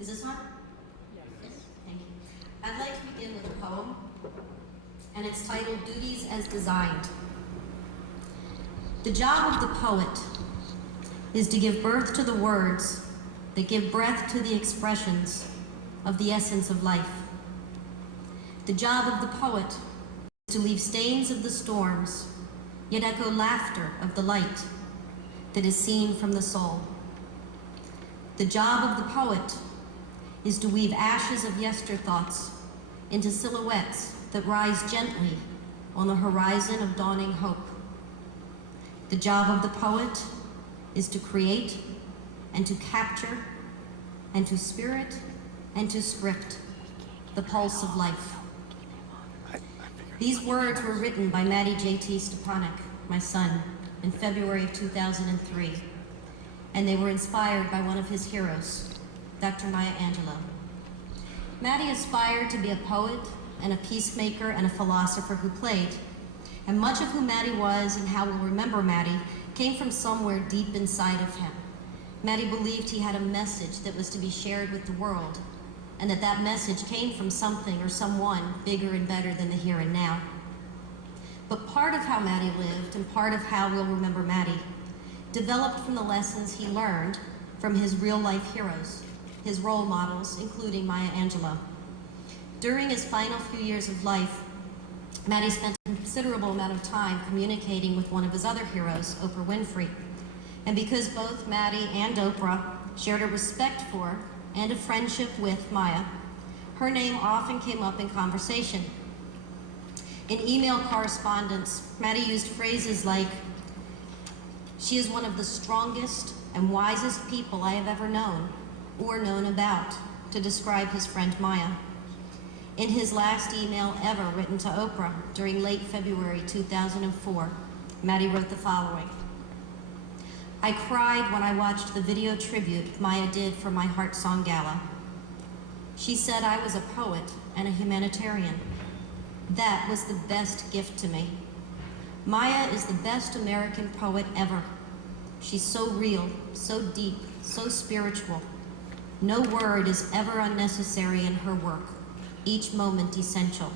Is this on? Yes. Thank you. I'd like to begin with a poem, and it's titled Duties as Designed. The job of the poet is to give birth to the words that give breath to the expressions of the essence of life. The job of the poet is to leave stains of the storms, yet echo laughter of the light that is seen from the soul. The job of the poet is to weave ashes of yesterthoughts into silhouettes that rise gently on the horizon of dawning hope. The job of the poet is to create and to capture and to spirit and to script the pulse of life. These words were written by Mattie J.T. Stepanek, my son, in February of 2003, and they were inspired by one of his heroes, Dr. Maya Angelou. Mattie aspired to be a poet and a peacemaker and a philosopher who played, and much of who Mattie was and how we'll remember Mattie came from somewhere deep inside of him. Mattie believed he had a message that was to be shared with the world, and that message came from something or someone bigger and better than the here and now. But part of how Mattie lived and part of how we'll remember Mattie developed from the lessons he learned from his real-life heroes, his role models, including Maya Angelou. During his final few years of life, Mattie spent a considerable amount of time communicating with one of his other heroes, Oprah Winfrey. And because both Mattie and Oprah shared a respect for and a friendship with Maya, her name often came up in conversation. In email correspondence, Mattie used phrases like, "She is one of the strongest and wisest people I have ever known or known about," to describe his friend Maya. In his last email ever written to Oprah during late February 2004, Mattie wrote the following: "I cried when I watched the video tribute Maya did for my Heart Song Gala. She said I was a poet and a humanitarian. That was the best gift to me. Maya is the best American poet ever. She's so real, so deep, so spiritual. No word is ever unnecessary in her work, each moment essential.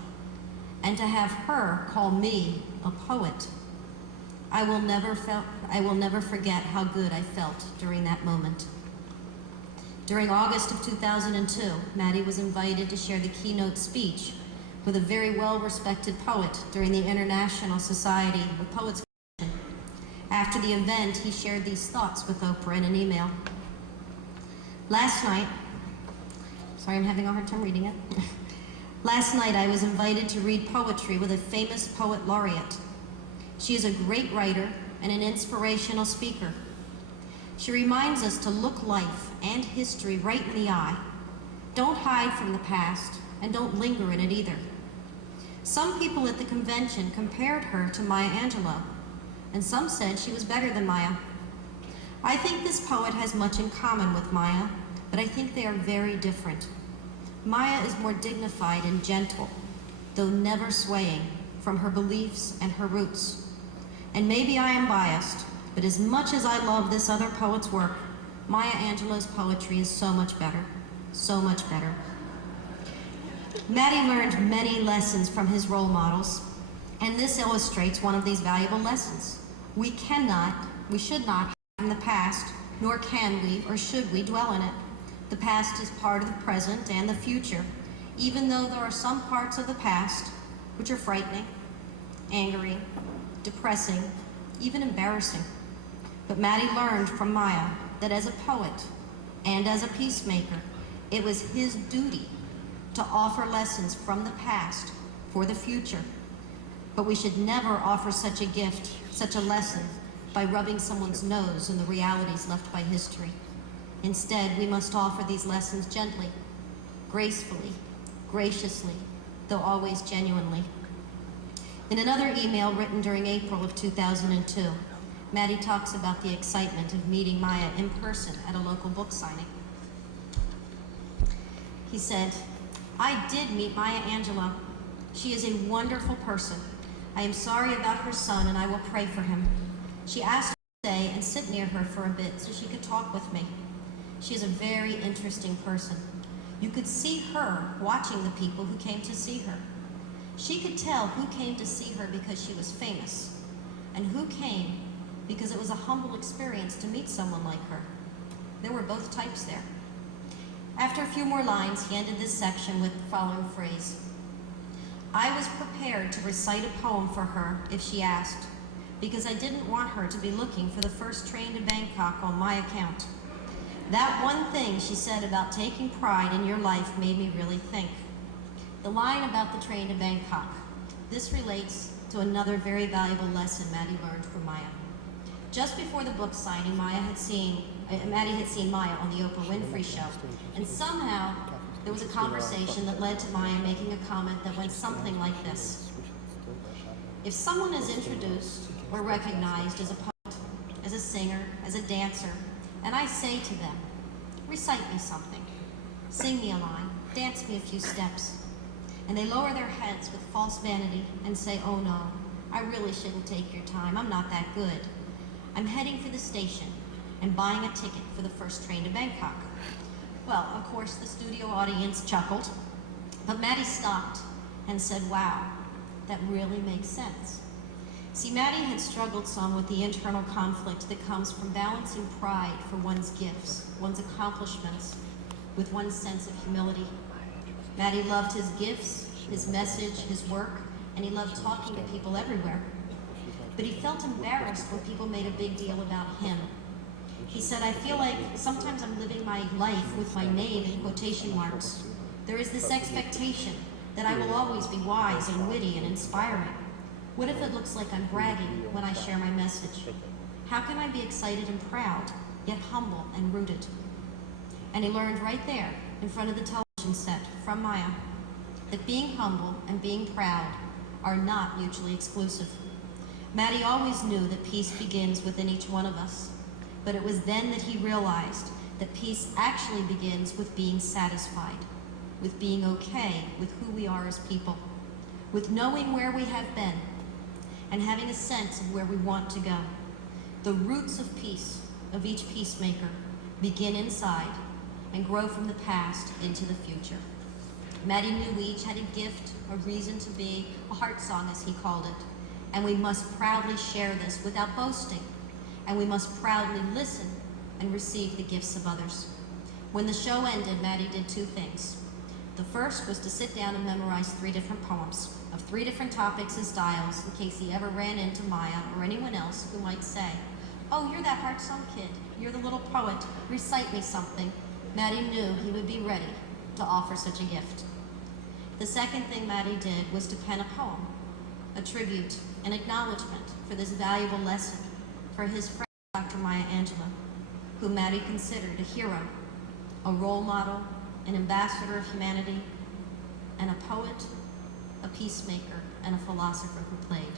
And to have her call me a poet, I will never forget how good I felt during that moment." During August of 2002, Mattie was invited to share the keynote speech with a very well-respected poet during the International Society of Poets Convention. After the event, he shared these thoughts with Oprah in an email. "Last night," sorry, I'm having a hard time reading it. "Last night I was invited to read poetry with a famous poet laureate. She is a great writer and an inspirational speaker. She reminds us to look life and history right in the eye. Don't hide from the past and don't linger in it either. Some people at the convention compared her to Maya Angelou, and some said she was better than Maya. I think this poet has much in common with Maya, but I think they are very different. Maya is more dignified and gentle, though never swaying from her beliefs and her roots. And maybe I am biased, but as much as I love this other poet's work, Maya Angelou's poetry is so much better, so much better." Mattie learned many lessons from his role models, and this illustrates one of these valuable lessons. We should not hide from the past, nor can we or should we dwell in it. The past is part of the present and the future, even though there are some parts of the past which are frightening, angering, depressing, even embarrassing. But Mattie learned from Maya that as a poet and as a peacemaker, it was his duty to offer lessons from the past for the future. But we should never offer such a gift, such a lesson, by rubbing someone's nose in the realities left by history. Instead, we must offer these lessons gently, gracefully, graciously, though always genuinely. In another email written during April of 2002, Mattie talks about the excitement of meeting Maya in person at a local book signing. He said, "I did meet Maya Angelou. She is a wonderful person. I am sorry about her son and I will pray for him. She asked me to stay and sit near her for a bit so she could talk with me. She is a very interesting person. You could see her watching the people who came to see her. She could tell who came to see her because she was famous, and who came because it was a humble experience to meet someone like her. There were both types there. After a few more lines, he ended this section with the following phrase: I was prepared to recite a poem for her if she asked, because I didn't want her to be looking for the first train to Bangkok on my account. That one thing she said about taking pride in your life made me really think. The line about the train to Bangkok. This relates to another very valuable lesson Mattie learned from Maya. Just before the book signing, Mattie had seen Maya on the Oprah Winfrey Show, and somehow there was a conversation that led to Maya making a comment that went something like this: if someone is introduced or recognized as a poet, as a singer, as a dancer, and I say to them, recite me something, sing me a line, dance me a few steps, and they lower their heads with false vanity and say, oh no, I really shouldn't take your time, I'm not that good. I'm heading for the station and buying a ticket for the first train to Bangkok. Well, of course, the studio audience chuckled, but Mattie stopped and said, wow, that really makes sense. See, Mattie had struggled some with the internal conflict that comes from balancing pride for one's gifts, one's accomplishments, with one's sense of humility. Mattie loved his gifts, his message, his work, and he loved talking to people everywhere. But he felt embarrassed when people made a big deal about him. He said, I feel like sometimes I'm living my life with my name in quotation marks. There is this expectation that I will always be wise and witty and inspiring. What if it looks like I'm bragging when I share my message? How can I be excited and proud, yet humble and rooted? And he learned right there, in front of the television set, from Maya, that being humble and being proud are not mutually exclusive. Mattie always knew that peace begins within each one of us, but it was then that he realized that peace actually begins with being satisfied, with being okay with who we are as people, with knowing where we have been, and having a sense of where we want to go. The roots of peace, of each peacemaker, begin inside and grow from the past into the future. Mattie knew we each had a gift, a reason to be, a heart song as he called it, and we must proudly share this without boasting, and we must proudly listen and receive the gifts of others. When the show ended, Mattie did two things. The first was to sit down and memorize 3 different poems of 3 different topics and styles in case he ever ran into Maya or anyone else who might say, oh, you're that heart song kid, you're the little poet, recite me something. Mattie knew he would be ready to offer such a gift. The second thing Mattie did was to pen a poem, a tribute, an acknowledgement for this valuable lesson for his friend, Dr. Maya Angelou, whom Mattie considered a hero, a role model, an ambassador of humanity, and a poet, a peacemaker, and a philosopher who played.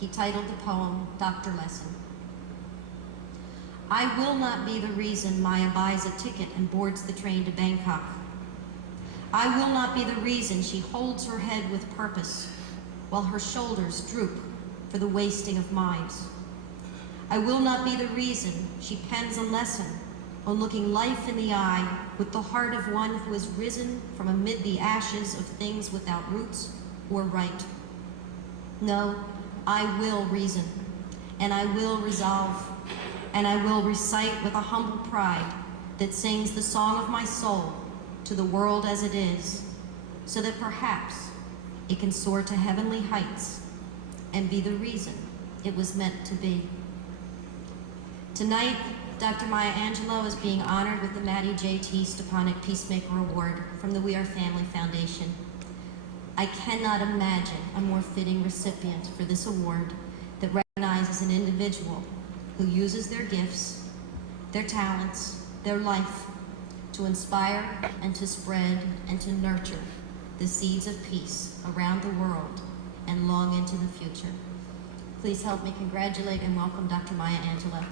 He titled the poem, Dr. Lesson. I will not be the reason Maya buys a ticket and boards the train to Bangkok. I will not be the reason she holds her head with purpose while her shoulders droop for the wasting of minds. I will not be the reason she pens a lesson on looking life in the eye with the heart of one who has risen from amid the ashes of things without roots or right. No, I will reason, and I will resolve, and I will recite with a humble pride that sings the song of my soul to the world as it is, so that perhaps it can soar to heavenly heights and be the reason it was meant to be. Tonight, Dr. Maya Angelou is being honored with the Mattie J.T. Stepanek Peacemaker Award from the We Are Family Foundation. I cannot imagine a more fitting recipient for this award that recognizes an individual who uses their gifts, their talents, their life to inspire and to spread and to nurture the seeds of peace around the world and long into the future. Please help me congratulate and welcome Dr. Maya Angelou.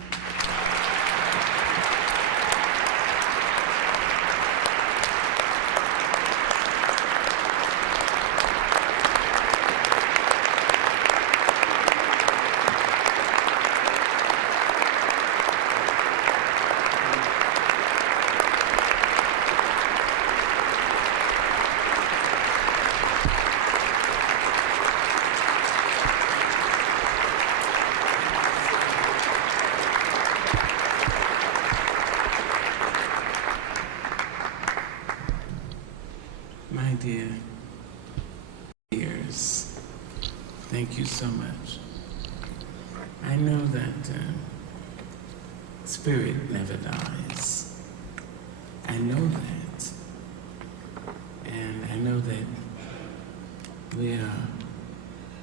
Thank you so much. I know that spirit never dies. I know that. And I know that we are,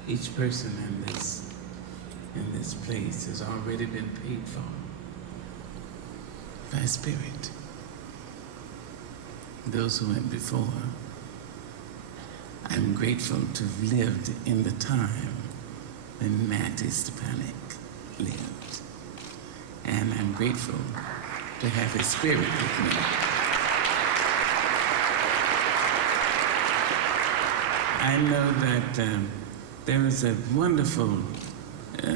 each person in this place has already been paid for by spirit. Those who went before, I'm grateful to have lived in the time when Mattie Stepanek lived. And I'm grateful to have his spirit with me. I know that there was a wonderful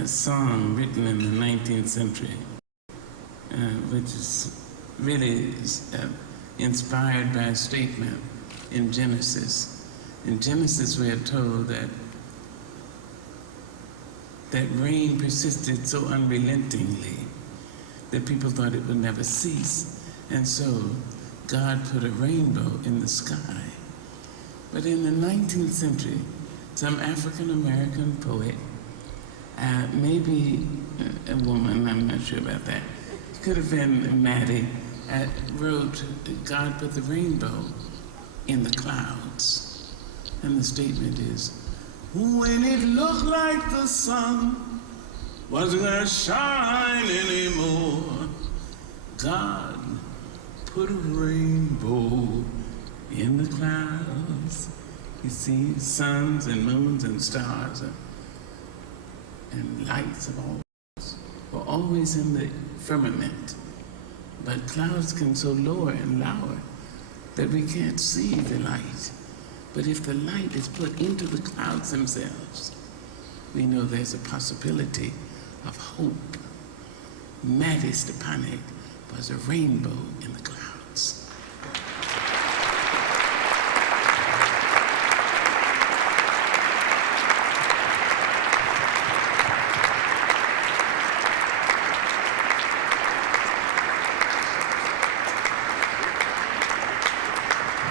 song written in the 19th century, which is really inspired by a statement in Genesis. In Genesis, we are told that rain persisted so unrelentingly that people thought it would never cease. And so God put a rainbow in the sky. But in the 19th century, some African-American poet, maybe a woman, I'm not sure about that, could have been Mattie, wrote, God put the rainbow in the clouds. And the statement is, when it looked like the sun wasn't gonna shine anymore, God put a rainbow in the clouds. You see, suns and moons and stars and lights of all were always in the firmament. But clouds can so lower and lower that we can't see the light. But if the light is put into the clouds themselves, we know there's a possibility of hope. Mattie Stepanek was a rainbow in the clouds.